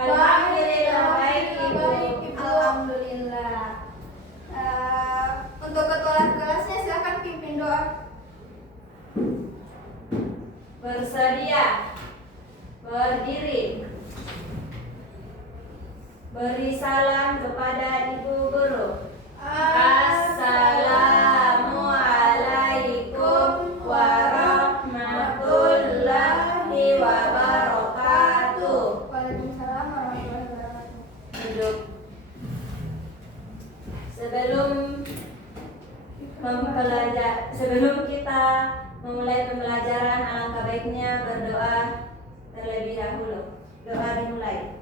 Alhamdulillah baik Ibu. Alhamdulillah. Untuk ketua kelasnya silakan pimpin doa. Bersedia. Berdiri. Beri salam kepada Ibu Guru. Assalamualaikum warahmatullahi wabarakatuh. Waalaikumsalam warahmatullahi wabarakatuh. Duduk. Sebelum kita memulai pembelajaran, alangkah baiknya berdoa terlebih dahulu. Doa dimulai.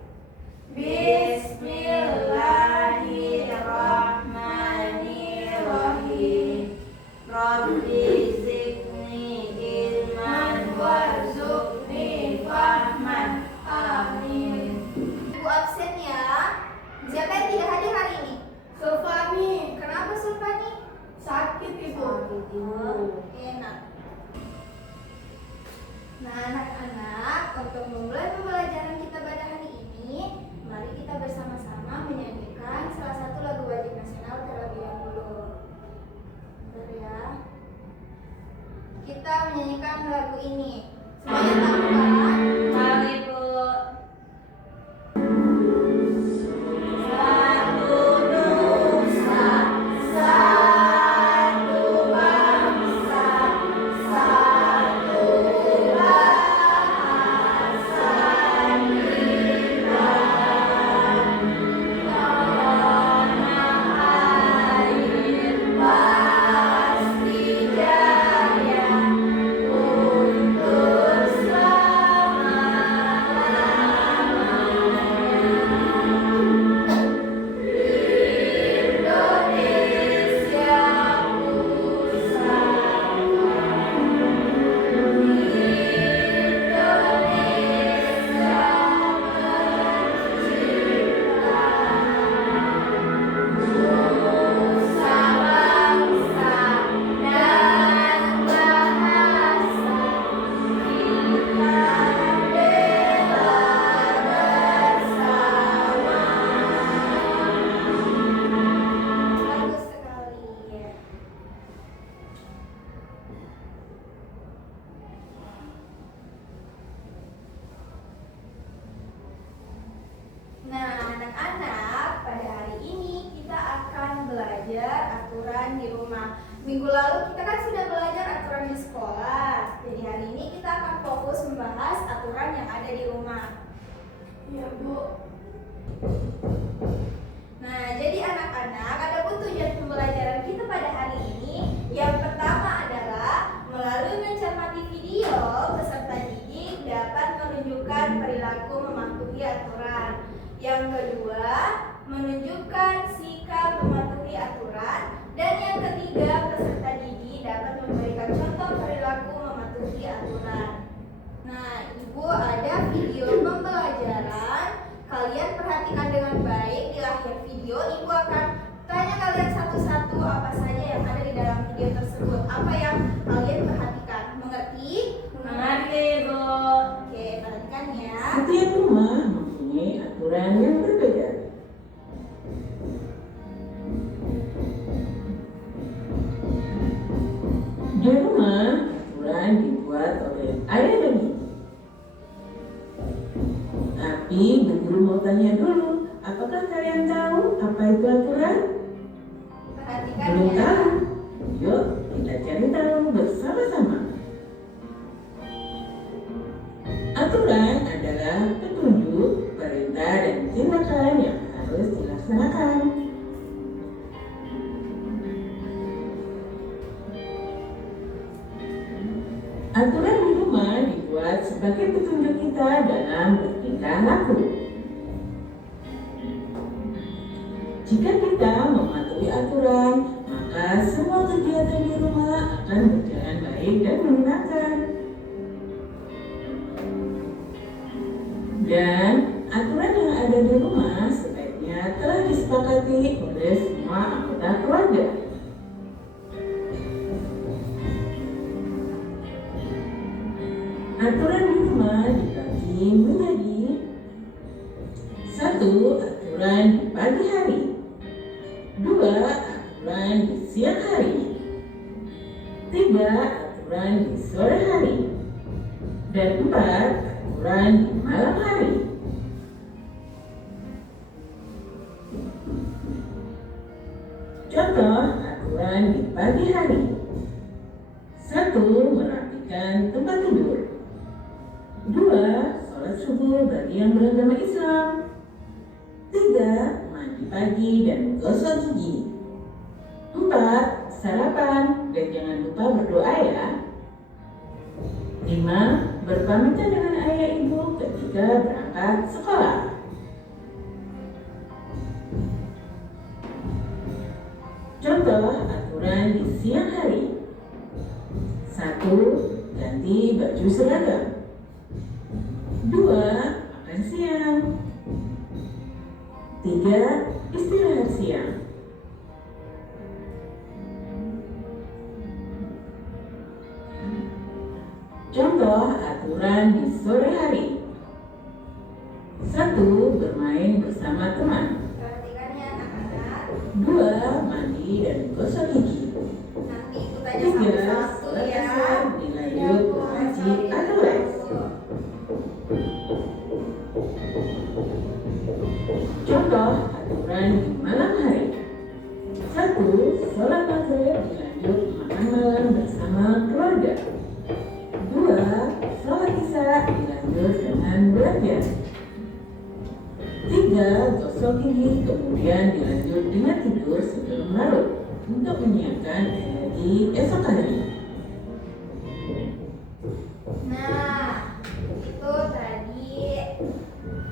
Bismillahirrahmanirrahim. Rabbi zidni ilman warzuqni fahman. Amin. Ibu absen ya. Siapa yang tidak hadir hari ini? Sulfani, Kenapa Sulfani? sakit Ibu. Enak. Nah anak-anak, untuk memulai pembelajaran kita pada hari ini, mari kita bersama-sama menyanyikan salah satu lagu wajib nasional terlebih dahulu. Bentar ya. Kita menyanyikan lagu ini. Semuanya tahu kan? Tahu Ibu. Satu nusa, satu bangsa, satu bahasa kita. Tanah air pasti jaya untuk selama-lamanya. Indonesia pusaka, Indonesia nusa bangsa dan bahasa kita bela bersama. Bagus sekali ya. Nah, anak-anak, pada hari ini kita akan belajar aturan di rumah. Minggu lalu kita kan sudah belajar aturan di sekolah. Jadi hari ini kita akan fokus membahas aturan yang ada di rumah. Iya Bu. Nah, jadi anak-anak, adapun tujuan pembelajaran kita pada hari ini, yang pertama adalah melalui mencermati video, peserta didik dapat menunjukkan perilaku mematuhi aturan. Yang kedua, menunjukkan sikap mematuhi aturan. Dan yang ketiga, peserta didik dapat memberikan contoh perilaku mematuhi aturan. Nah, Ibu ada video pembelajaran. Kalian perhatikan dengan baik. Di akhir video, Ibu akan tanya kalian satu-satu apa saja yang ada di dalam video tersebut. Apa yang kalian perhatikan? Mengerti? Mengerti Bu. Oke, perhatikan ya. Setiap rumah mempunyai aturan yang berbeda. Di rumah, aturan dibuat oleh ayah dan ibu. Tapi Bu Guru mau tanya dulu, apakah kalian tahu apa itu aturan? Perhatikan Belum ya. tahu? Yuk kita cari tahu bersama-sama. Aturan adalah petunjuk, perintah, dan tindakan yang harus dilaksanakan. Aturan di rumah dibuat sebagai petunjuk kita dalam bertingkah laku. Jika kita mematuhi aturan, maka semua kegiatan di rumah akan berjalan baik dan menyenangkan. Dan aturan yang ada di rumah sebaiknya telah disepakati oleh semua anggota keluarga. Aturan di rumah dibagi menjadi 1. Aturan di pagi hari. 2. Aturan di siang hari. 3. Aturan di sore hari. Dan 4. Aturan di malam hari. Contoh aturan di pagi hari. 1. Merapikan tempat tidur. 2. Sholat subuh bagi yang beragama Islam. 3. Mandi pagi dan gosok gigi. 4. Sarapan dan jangan lupa berdoa ya. 5. Berpamitan dengan ayah ibu ketika berangkat sekolah. Contoh aturan di siang hari. 1. Ganti baju seragam. 2. Makan siang. 3. Istirahat siang. Contoh aturan di sore hari. 1. Bermain bersama teman. Perhatikan ya anak-anak. 2. Mandi dan gosok gigi. Nanti ikut aja 3. satu-satu Sholat ya. asar dilanjut mengaji atau les. Contoh aturan di malam hari. 1. Sholat maghrib dilanjut makan malam bersama keluarga. 2. Sholat isya dilanjut dengan belajar. 3. Gosok gigi kemudian dilanjut dengan tidur sebelum larut untuk menyiapkan energi esok hari. Nah, itu tadi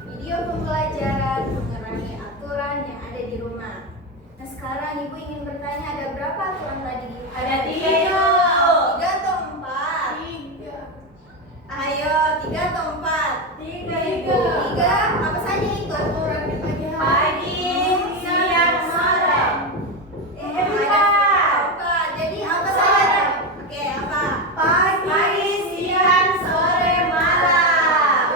video pembelajaran mengenai aturan yang ada di rumah. Nah, sekarang Ibu ingin bertanya, ada berapa aturan tadi? Ada 3 Ibu. 3 atau 4? 3. Ayo, 3 atau 4? 3 Ibu. 3, apa saja itu? Aturan di pagi hari. Pagi, siang, sore. Apa? Jadi apa saja? Oke, apa? Pagi, siang, sore, malam.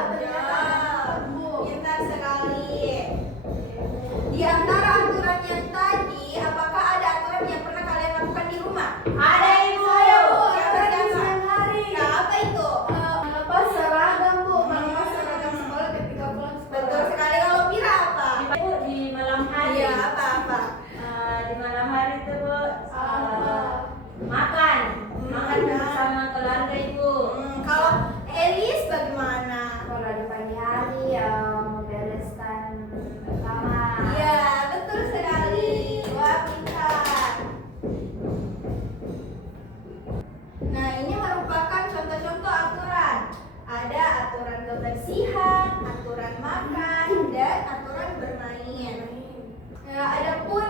Pintar sekali. Di antara aturan yang tadi, apakah ada aturan yang pernah kalian lakukan di rumah? Ada Ibu. Siapa? hari. Nah, apa itu? Melepas seragam, Bu. Melepas seragam sekolah ketika pulang Betul sekolah. sekali. Kalau Pira apa? Ibu di malam hari. Iya, apa-apa? Di malam hari itu Bu, Apa? makan bersama keluarga Ibu. Kalau Elis bagaimana? Kalau di pagi hari membereskan kamar. Iya, betul sekali. Wah, pintar. Nah, ini merupakan contoh-contoh aturan. Ada aturan kebersihan, aturan makan, dan aturan bermain. Nah, adapun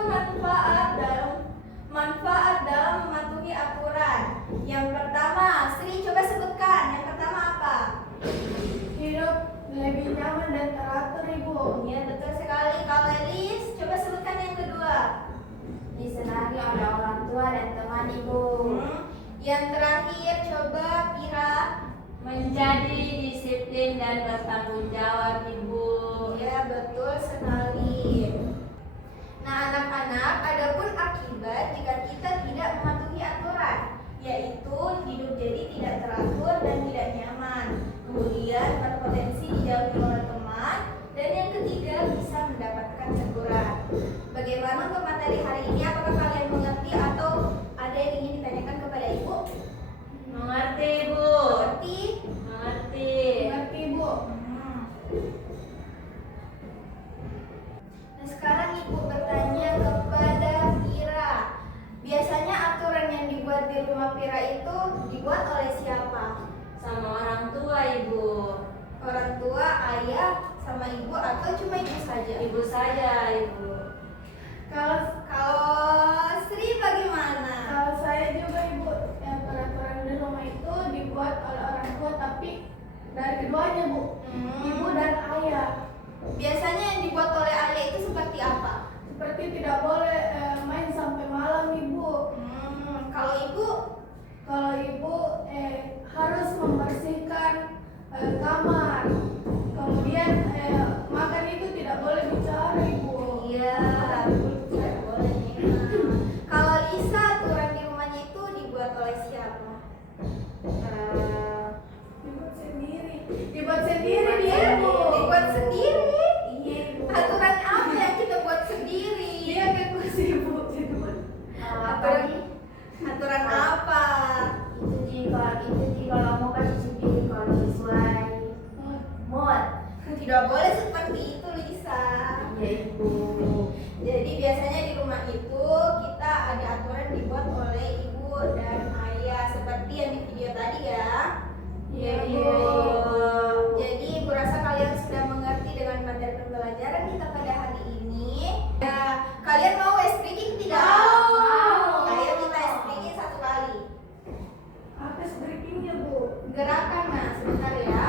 manfaat dalam mematuhi aturan. Yang pertama, Sri coba sebutkan. Yang pertama apa? Hidup lebih nyaman dan teratur, Ibu. Iya, betul sekali. Kalau Elis, coba sebutkan yang kedua. Disenangi oleh orang tua dan teman, Ibu. Yang terakhir, coba Pira. Menjadi disiplin dan bertanggung jawab Ibu. Ya, betul sekali. Nah, anak-anak, adapun akibat jika kita tidak mematuhi aturan, yaitu hidup jadi tidak teratur dan tidak nyaman. Kemudian berpotensi dijauhi oleh teman, dan yang ketiga bisa mendapatkan teguran. Bagaimana untuk materi hari ini? Apakah kalian mengerti atau ada yang ingin ditanyakan kepada Ibu? Mengerti Ibu. Mengerti? Mengerti. Mengerti, Bu. Nah, sekarang Ibu bertanya kepada Pira. Biasanya aturan yang dibuat di rumah Pira itu dibuat oleh siapa? Sama orang tua Ibu. Orang tua, ayah, sama ibu, atau cuma ibu saja? Ibu saja Ibu. Kalau Sri bagaimana? Kalau saya juga, Ibu, yang peraturan di rumah itu dibuat oleh orang tua, tapi dari keduanya, Bu. Ibu dan ayah. Biasanya yang dibuat oleh ayah itu seperti apa? Seperti tidak boleh main sampai malam, Ibu. Kalau ibu? Kalau ibu harus membersihkan kamar. Kemudian makan itu tidak boleh di Ya Ibu. Jadi biasanya di rumah itu kita ada aturan dibuat oleh ibu dan ayah seperti yang di video tadi ya. Ya Ibu. Jadi ibu rasa kalian sudah mengerti dengan materi pembelajaran kita pada hari ini. Ya, kalian mau ice breaking tidak? Mau. Ayo kita ice breaking satu kali. Apa breakingnya Bu? Gerakan, nah sebentar ya.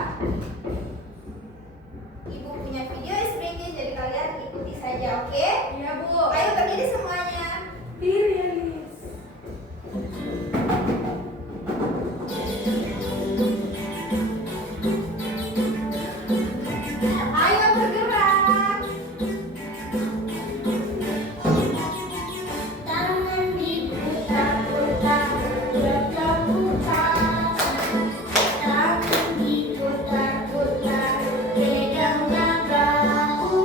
Ibu punya video ice breaking, jadi kalian ikuti saja, oke? Iya Bu. Ayo berdiri semuanya. Diri Elis. Ayo bergerak. Tangan diputar-putar, berputar. Tangan diputar-putar, pegangnya bahu.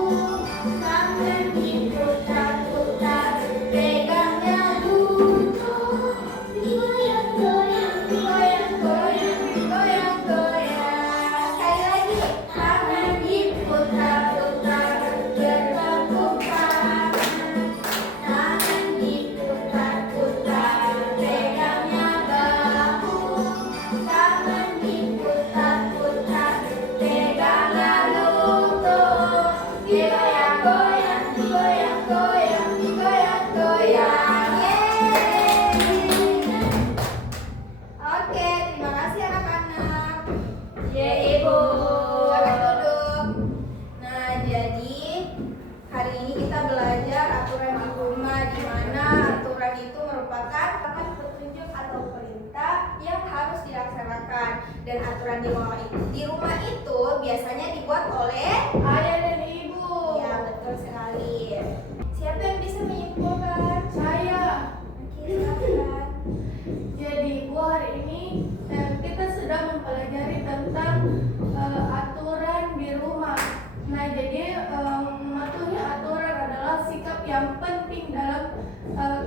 Tangan diputar-putar, pegangnya lutut. Digoyang-goyang, digoyang-goyang, digoyang-goyang. Sekali lagi. Tangan diputar-putar, bertepuk tangan. Tangan diputar-putar, pegangnya bahu. Tangan diputar-putar, pegangnya lutut. Digoyang-goyang, digoyang-goyang, digoyang-goyang. Yeay. Oke, terima kasih anak-anak. Ya Ibu. Silakan duduk. Nah, jadi hari ini kita belajar aturan di rumah, di mana aturan itu merupakan petunjuk atau perintah yang harus dilaksanakan. Dan aturan di rumah itu biasanya dibuat oleh Ayah dan ibu. ya betul sekali. Siapa yang bisa menyimpulkan? Saya. Oke, silakan. Jadi Bu, hari ini kita sedang mempelajari tentang aturan di rumah. Nah, jadi maksudnya aturan adalah sikap yang penting dalam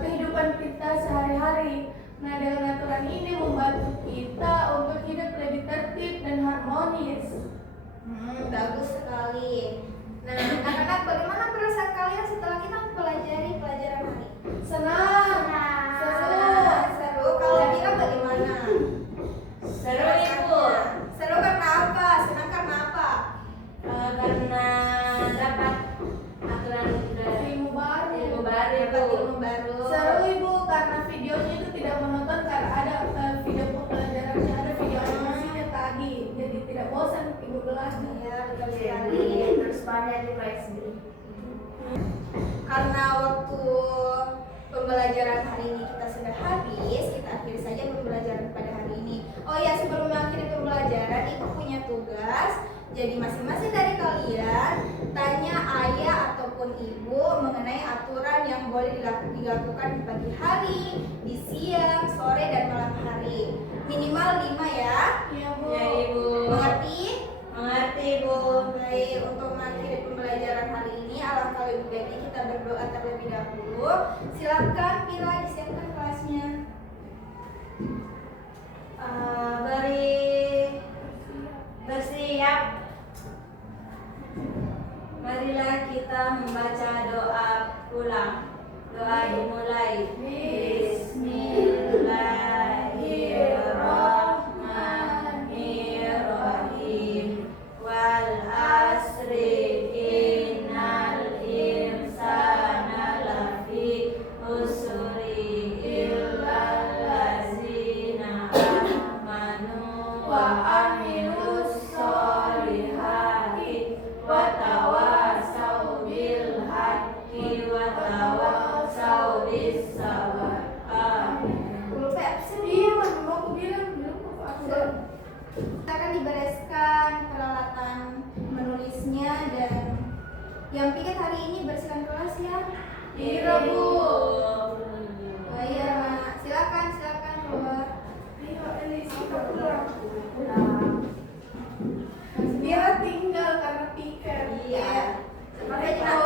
kehidupan kita sehari-hari. Nah, dengan aturan ini membantu kita untuk hidup lebih tertib dan harmonis. Bagus sekali. Nah, anak-anak, bagaimana perasaan kalian setelah kita mempelajari pelajaran hari? Senang. Seru. Kalau Mira bagaimana? Seru Ibu. Seru karena apa? Senang karena apa? Karena dapat aturan dari Ilmu baru. ilmu baru Dapat Ibu. ilmu baru. Seru Ibu, karena videonya itu tidak monoton karena ada video pembelajarannya, ada video animasinya tadi, jadi tidak bosan Ibu belajar. Ya, betul sekali. Terus banyak di PSB. Karena waktu pembelajaran hari ini kita sudah habis, kita akhiri saja pembelajaran pada hari ini. Oh ya, sebelum mengakhiri pembelajaran, Ibu punya tugas. Jadi masing-masing dari kalian tanya ayah ataupun ibu mengenai aturan yang boleh dilakukan di pagi hari, di siang, sore, dan malam hari. Minimal 5 ya. Iya Bu. Ya Ibu. Mengerti? Mengerti Bu. Baik, untuk mengakhiri pembelajaran hari ini, alangkah lebih baiknya kita berdoa terlebih dahulu. Silakan Mira, disiapkan kelasnya. Bersiap. Marilah kita membaca doa ulang. Doa dimulai. Bismillahirrahmanirrahim. Wal asri innal insana lafi khusri illa allazina amanu wa amilus solihati wa tawasau bil haqqi wa tawasau bis sabr. Amin. Belum absen. Iya, mau aku bilang belum aku absen. Kita akan dibereskan peralatan menulisnya dan yang pikir hari ini bersihkan kelas ya. Iya Bu. Oh iya, Mak. Silakan keluar. Ayo Elis, kita pulang. Dia tinggal karena piker. Iya. Makanya